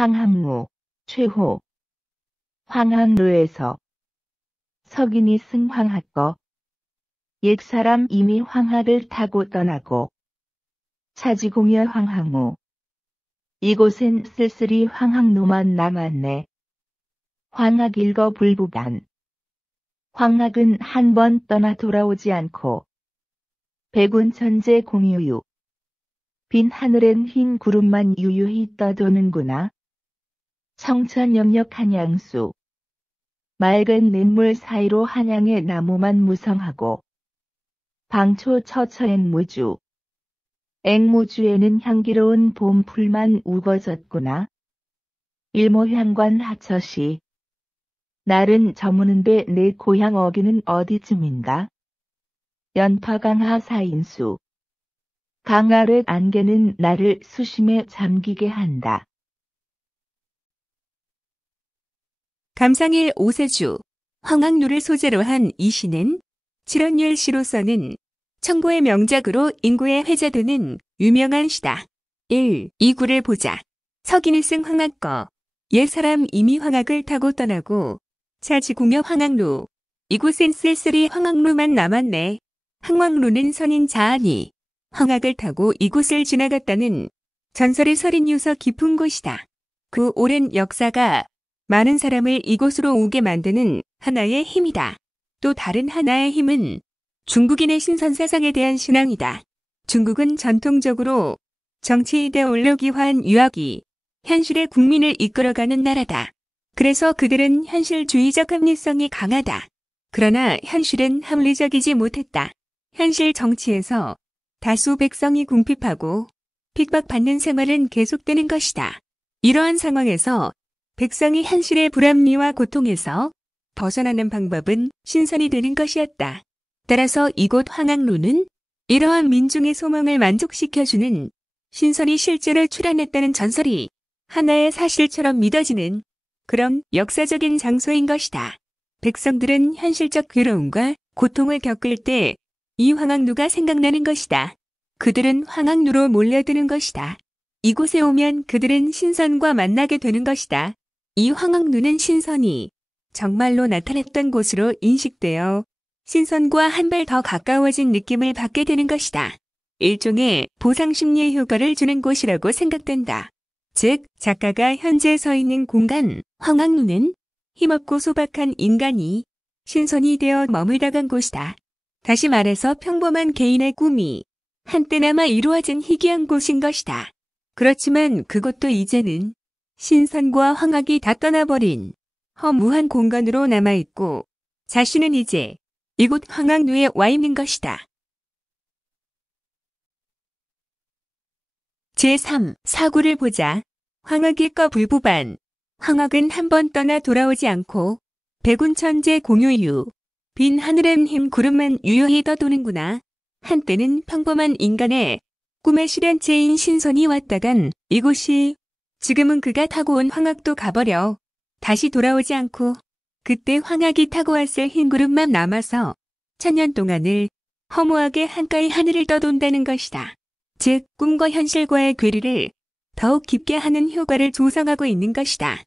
황항로, 최호. 황항로에서 석인이 쓴 황하거. 옛사람 이미 황하를 타고 떠나고 차지공여 황항로. 이곳엔 쓸쓸히 황항로만 남았네. 황학 일거 불부반. 황학은 한 번 떠나 돌아오지 않고 백운 천재 공유유. 빈 하늘엔 흰 구름만 유유히 떠도는구나. 청천역력 한양수. 맑은 냇물 사이로 한양의 나무만 무성하고 방초 처처엔 무주. 앵무주에는 향기로운 봄풀만 우거졌구나. 일모향관 하처시. 날은 저무는데 내 고향 어기는 어디쯤인가? 연파강하 사인수. 강 아래 안개는 나를 수심에 잠기게 한다. 감상일 오세주, 황학루를 소재로 한 이 시는 칠언율 시로서는 청보의 명작으로 인구에 회자되는 유명한 시다. 1. 이 구를 보자. 석인이 쓴 황학거. 옛사람 이미 황학을 타고 떠나고 차지공여 황학루. 이곳엔 쓸쓸히 황학루만 남았네. 황학루는 선인 자아니 황학을 타고 이곳을 지나갔다는 전설이 서린유서 깊은 곳이다. 그 오랜 역사가 많은 사람을 이곳으로 오게 만드는 하나의 힘이다. 또 다른 하나의 힘은 중국인의 신선사상에 대한 신앙이다. 중국은 전통적으로 정치 이데올로기화한 유학이 현실의 국민을 이끌어가는 나라다. 그래서 그들은 현실주의적 합리성이 강하다. 그러나 현실은 합리적이지 못했다. 현실 정치에서 다수 백성이 궁핍하고 핍박받는 생활은 계속되는 것이다. 이러한 상황에서 백성이 현실의 불합리와 고통에서 벗어나는 방법은 신선이 되는 것이었다. 따라서 이곳 황학루는 이러한 민중의 소망을 만족시켜주는 신선이 실제로 출현했다는 전설이 하나의 사실처럼 믿어지는 그런 역사적인 장소인 것이다. 백성들은 현실적 괴로움과 고통을 겪을 때 이 황학루가 생각나는 것이다. 그들은 황학루로 몰려드는 것이다. 이곳에 오면 그들은 신선과 만나게 되는 것이다. 이 황학루는 신선이 정말로 나타났던 곳으로 인식되어 신선과 한 발 더 가까워진 느낌을 받게 되는 것이다. 일종의 보상심리의 효과를 주는 곳이라고 생각된다. 즉, 작가가 현재 서 있는 공간, 황학루는 힘없고 소박한 인간이 신선이 되어 머물다간 곳이다. 다시 말해서 평범한 개인의 꿈이 한때나마 이루어진 희귀한 곳인 것이다. 그렇지만 그것도 이제는 신선과 황학이 다 떠나버린 허무한 공간으로 남아있고 자신은 이제 이곳 황학루에 와 있는 것이다. 제3. 사구를 보자. 황학의 거 불부반. 황학은 한 번 떠나 돌아오지 않고 백운천재 공유유. 빈 하늘엔 흰 구름만 유유히 떠도는구나. 한때는 평범한 인간의 꿈의 실현체인 신선이 왔다간 이곳이 지금은 그가 타고 온 황학도 가버려 다시 돌아오지 않고 그때 황학이 타고 왔을 흰 구름만 남아서 천년 동안을 허무하게 한가히 하늘을 떠돈다는 것이다. 즉, 꿈과 현실과의 괴리를 더욱 깊게 하는 효과를 조성하고 있는 것이다.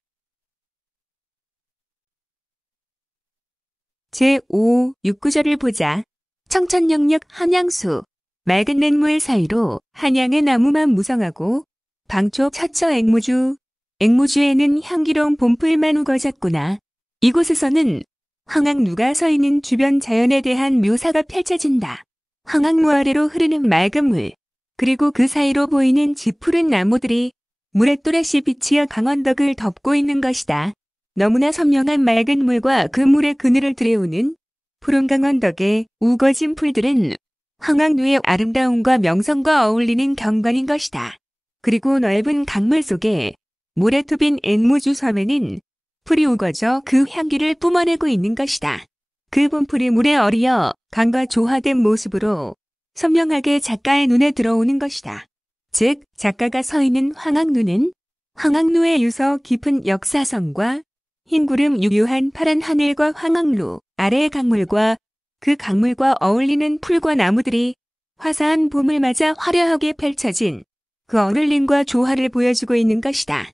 제5. 육구절을 보자. 청천역력 한양수. 맑은 냇물 사이로 한양의 나무만 무성하고 방초 처처 앵무주. 앵무주에는 향기로운 봄풀만 우거졌구나. 이곳에서는 황학루가 서 있는 주변 자연에 대한 묘사가 펼쳐진다. 황학루 아래로 흐르는 맑은 물, 그리고 그 사이로 보이는 짙푸른 나무들이 물에 또렷이 비치어 강원덕을 덮고 있는 것이다. 너무나 선명한 맑은 물과 그 물의 그늘을 들여오는 푸른 강원덕의 우거진 풀들은 황학루의 아름다움과 명성과 어울리는 경관인 것이다. 그리고 넓은 강물 속에 물에 투빈 앵무주 섬에는 풀이 우거져 그 향기를 뿜어내고 있는 것이다. 그 봄풀이 물에 어리어 강과 조화된 모습으로 선명하게 작가의 눈에 들어오는 것이다. 즉, 작가가 서 있는 황학루는 황학루의 유서 깊은 역사성과 흰 구름 유유한 파란 하늘과 황학루 아래의 강물과 그 강물과 어울리는 풀과 나무들이 화사한 봄을 맞아 화려하게 펼쳐진 그 어울림과 조화를 보여주고 있는 것이다.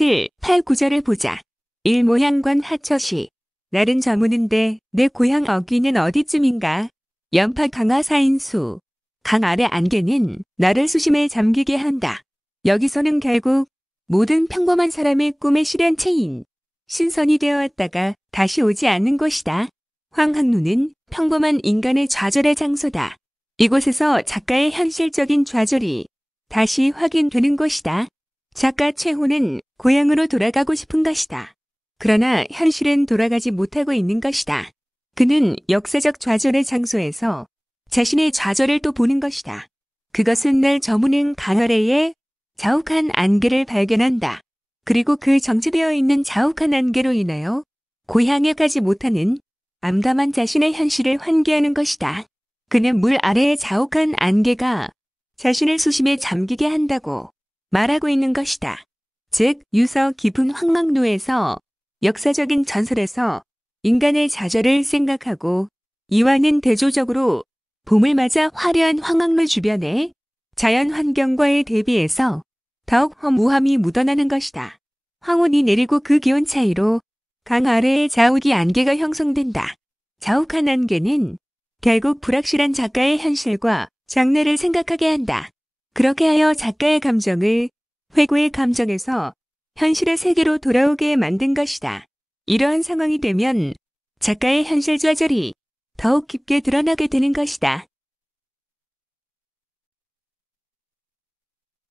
7, 8 구절을 보자. 1. 모향관 하처시. 날은 저무는데 내 고향 어귀는 어디쯤인가. 연파 강하 사인수. 강 아래 안개는 나를 수심에 잠기게 한다. 여기서는 결국 모든 평범한 사람의 꿈의 실현체인 신선이 되어왔다가 다시 오지 않는 곳이다. 황학루는 평범한 인간의 좌절의 장소다. 이곳에서 작가의 현실적인 좌절이 다시 확인되는 곳이다. 작가 최호는 고향으로 돌아가고 싶은 것이다. 그러나 현실은 돌아가지 못하고 있는 것이다. 그는 역사적 좌절의 장소에서 자신의 좌절을 또 보는 것이다. 그것은 날 저무는 강 아래에 자욱한 안개를 발견한다. 그리고 그 정체되어 있는 자욱한 안개로 인하여 고향에 가지 못하는 암담한 자신의 현실을 환기하는 것이다. 그는 물 아래의 자욱한 안개가 자신을 수심에 잠기게 한다고 말하고 있는 것이다. 즉, 유서 깊은 황망루에서 역사적인 전설에서 인간의 좌절을 생각하고 이와는 대조적으로 봄을 맞아 화려한 황학루 주변의 자연 환경과의 대비해서 더욱 허무함이 묻어나는 것이다. 황혼이 내리고 그 기온 차이로 강 아래의 자욱이 안개가 형성된다. 자욱한 안개는 결국 불확실한 작가의 현실과 장래를 생각하게 한다. 그렇게 하여 작가의 감정을 회고의 감정에서 현실의 세계로 돌아오게 만든 것이다. 이러한 상황이 되면 작가의 현실 좌절이 더욱 깊게 드러나게 되는 것이다.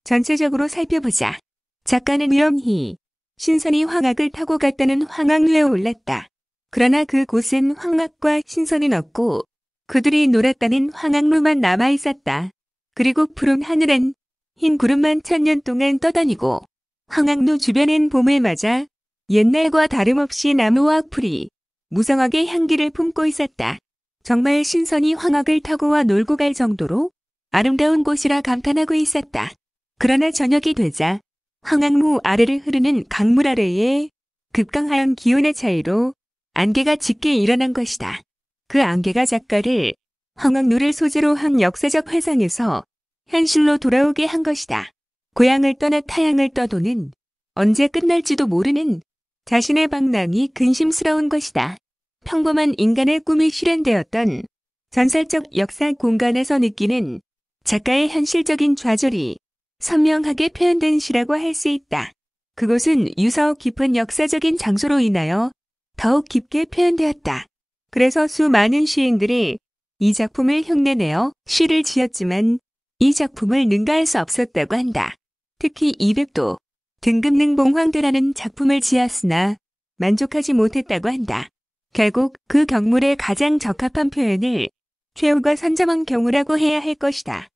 전체적으로 살펴보자. 작가는 위험히 신선이 황학을 타고 갔다는 황학루에 올랐다. 그러나 그곳은 황학과 신선은 없고 그들이 놀았다는 황학루만 남아있었다. 그리고 푸른 하늘엔 흰 구름만 1000년 동안 떠다니고 황학루 주변엔 봄을 맞아 옛날과 다름없이 나무와 풀이 무성하게 향기를 품고 있었다. 정말 신선이 황학을 타고와 놀고 갈 정도로 아름다운 곳이라 감탄하고 있었다. 그러나 저녁이 되자 황학루 아래를 흐르는 강물 아래에 급강하연 기온의 차이로 안개가 짙게 일어난 것이다. 그 안개가 작가를 황학루를 소재로 한 역사적 회상에서 현실로 돌아오게 한 것이다. 고향을 떠나 타향을 떠도는 언제 끝날지도 모르는 자신의 방랑이 근심스러운 것이다. 평범한 인간의 꿈이 실현되었던 전설적 역사 공간에서 느끼는 작가의 현실적인 좌절이 선명하게 표현된 시라고 할 수 있다. 그곳은 유서 깊은 역사적인 장소로 인하여 더욱 깊게 표현되었다. 그래서 수많은 시인들이 이 작품을 흉내내어 시를 지었지만 이 작품을 능가할 수 없었다고 한다. 특히 이백도 등급능봉황대라는 작품을 지었으나 만족하지 못했다고 한다. 결국 그 경물에 가장 적합한 표현을 최후가 선점한 경우라고 해야 할 것이다.